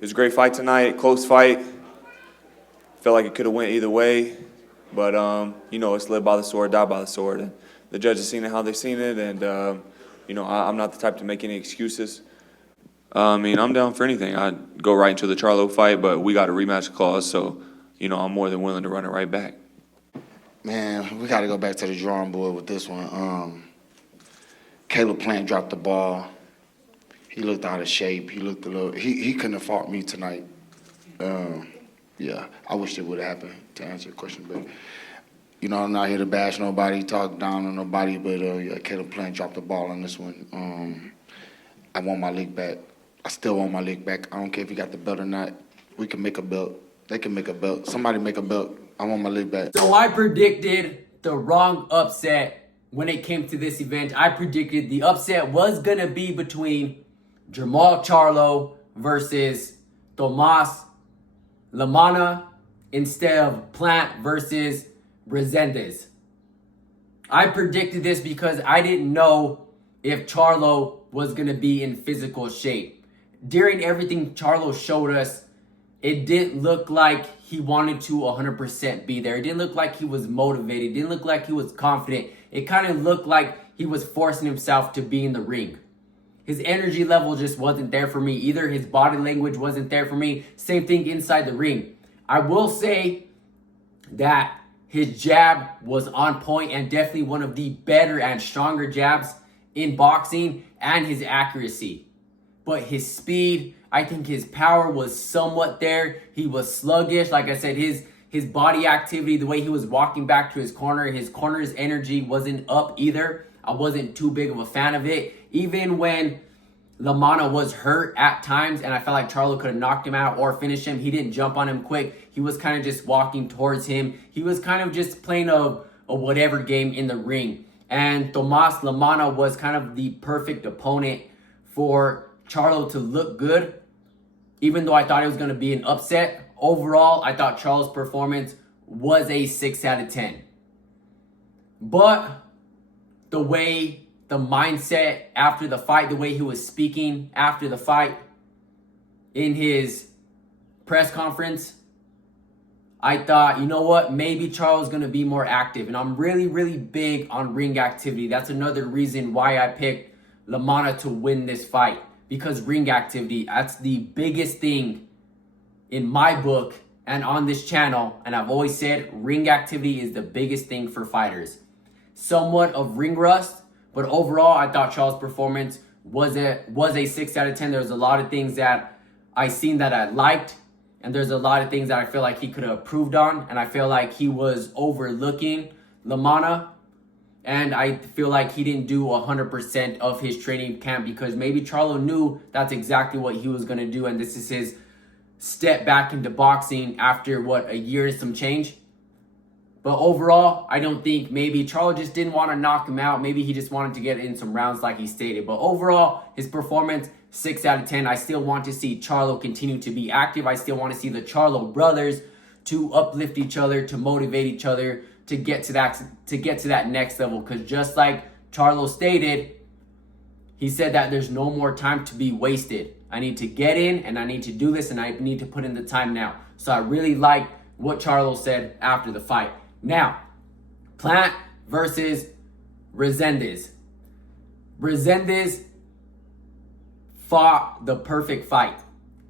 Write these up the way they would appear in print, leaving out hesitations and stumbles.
It was a great fight tonight, close fight. Felt like it could have went either way, but it's live by the sword, die by the sword. And the judges seen it how they seen it, and I'm not the type to make any excuses. I'm down for anything. I'd go right into the Charlo fight, but we got a rematch clause, so I'm more than willing to run it right back. Man, we got to go back to the drawing board with this one. Caleb Plant dropped the ball. He looked out of shape. He looked a little. He couldn't have fought me tonight. Yeah, I wish it would have happened, to answer your question, but I'm not here to bash nobody, talk down on nobody, but Caleb Plant dropped the ball on this one. I want my leg back. I still want my leg back. I don't care if he got the belt or not. We can make a belt. They can make a belt. Somebody make a belt. I want my leg back. So I predicted the wrong upset when it came to this event. I predicted the upset was going to be between Jermall Charlo versus Tomas Lamana instead of Plant versus Resendez. I predicted this because I didn't know if Charlo was going to be in physical shape. During everything Charlo showed us, it didn't look like he wanted to 100% be there. It didn't look like he was motivated. It didn't look like he was confident. It kind of looked like he was forcing himself to be in the ring. His energy level just wasn't there for me either. His body language wasn't there for me. Same thing inside the ring. I will say that his jab was on point and definitely one of the better and stronger jabs in boxing, and his accuracy. But his speed, I think his power was somewhat there. He was sluggish. Like I said, his body activity, the way he was walking back to his corner's energy wasn't up either. I wasn't too big of a fan of it. Even when Lamana was hurt at times and I felt like Charlo could have knocked him out or finished him, he didn't jump on him quick. He was kind of just walking towards him. He was kind of just playing a whatever game in the ring. And Tomas Lamana was kind of the perfect opponent for Charlo to look good. Even though I thought it was going to be an upset, overall, I thought Charlo's performance was a 6 out of 10. But the mindset after the fight, the way he was speaking after the fight in his press conference, I thought, you know what, maybe Charlo's going to be more active. And I'm really, really big on ring activity. That's another reason why I picked Lamana to win this fight. Because ring activity, that's the biggest thing in my book and on this channel. And I've always said ring activity is the biggest thing for fighters. Somewhat of ring rust, but overall, I thought Charlo's performance was a 6 out of 10. There was a lot of things that I seen that I liked. And there's a lot of things that I feel like he could have improved on. And I feel like he was overlooking Lamana. And I feel like he didn't do 100% of his training camp because maybe Charlo knew that's exactly what he was going to do. And this is his step back into boxing after, a year and some change. But overall, I don't think maybe Charlo just didn't want to knock him out. Maybe he just wanted to get in some rounds like he stated. But overall, his performance, 6 out of 10. I still want to see Charlo continue to be active. I still want to see the Charlo brothers to uplift each other, to motivate each other, to get to that next level. Because just like Charlo stated, he said that there's no more time to be wasted. I need to get in and I need to do this and I need to put in the time now. So I really like what Charlo said after the fight. Now, Plant versus Resendez. Resendez fought the perfect fight.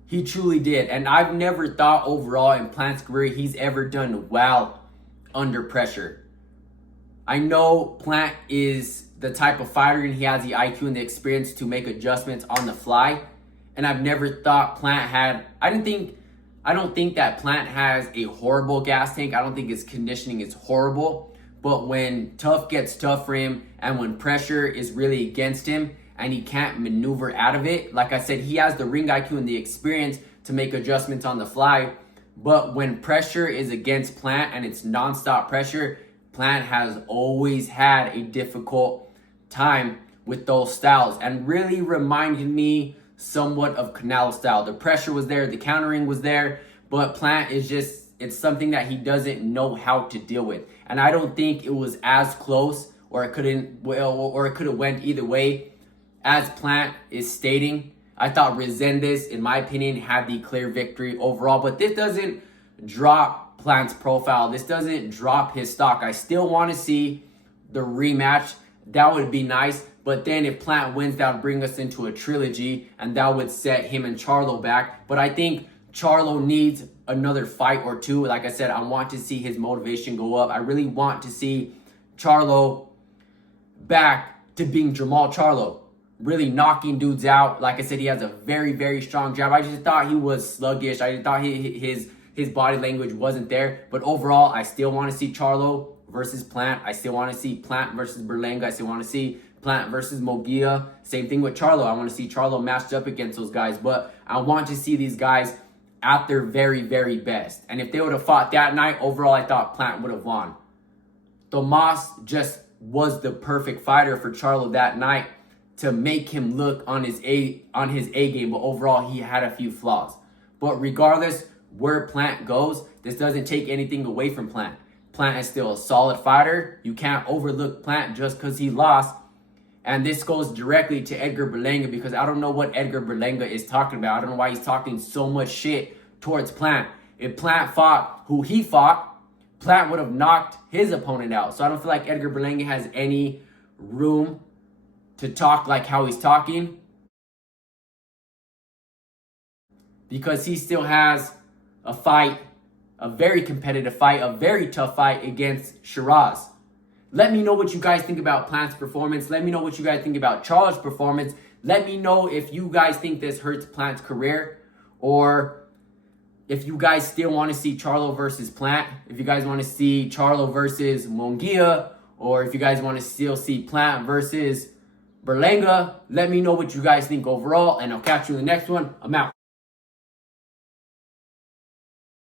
He truly did. And I've never thought overall in Plant's career he's ever done well under pressure. I know Plant is the type of fighter and he has the IQ and the experience to make adjustments on the fly. And I've never thought Plant had... I don't think that Plant has a horrible gas tank. I don't think his conditioning is horrible. But when tough gets tough for him and when pressure is really against him and he can't maneuver out of it, like I said, he has the ring IQ and the experience to make adjustments on the fly. But when pressure is against Plant and it's nonstop pressure, Plant has always had a difficult time with those styles and really reminded me somewhat of Canelo style. The pressure was there, the countering was there, but Plant is just, it's something that he doesn't know how to deal with. And I don't think it was as close or it could have went either way as Plant is stating. I thought Resendez, in my opinion, had the clear victory overall. But this doesn't drop Plant's profile. This doesn't drop his stock. I still want to see the rematch. That would be nice. But then if Plant wins, that would bring us into a trilogy. And that would set him and Charlo back. But I think Charlo needs another fight or two. Like I said, I want to see his motivation go up. I really want to see Charlo back to being Jermall Charlo. Really knocking dudes out. Like I said, he has a very, very strong jab. I just thought he was sluggish. I just thought his body language wasn't there. But overall, I still want to see Charlo versus Plant. I still want to see Plant versus Berlanga. I still want to see Plant versus Mogia. Same thing with Charlo. I want to see Charlo matched up against those guys. But I want to see these guys at their very, very best. And if they would have fought that night, overall, I thought Plant would have won. Tomas just was the perfect fighter for Charlo that night to make him look on his A game, but overall he had a few flaws. But regardless where Plant goes, this doesn't take anything away from Plant. Plant is still a solid fighter. You can't overlook Plant just because he lost. And this goes directly to Edgar Berlanga, because I don't know what Edgar Berlanga is talking about. I don't know why he's talking so much shit towards Plant. If Plant fought who he fought, Plant would have knocked his opponent out. So I don't feel like Edgar Berlanga has any room to talk like how he's talking, because he still has a fight, a very competitive fight, a very tough fight against Shiraz. Let me know what you guys think about Plant's performance. Let me know what you guys think about Charlo's performance. Let me know if you guys think this hurts Plant's career, or if you guys still want to see Charlo versus Plant, if you guys want to see Charlo versus Munguia, or if you guys want to still see Plant versus Berlanga. Let me know what you guys think overall, and I'll catch you in the next one. I'm out.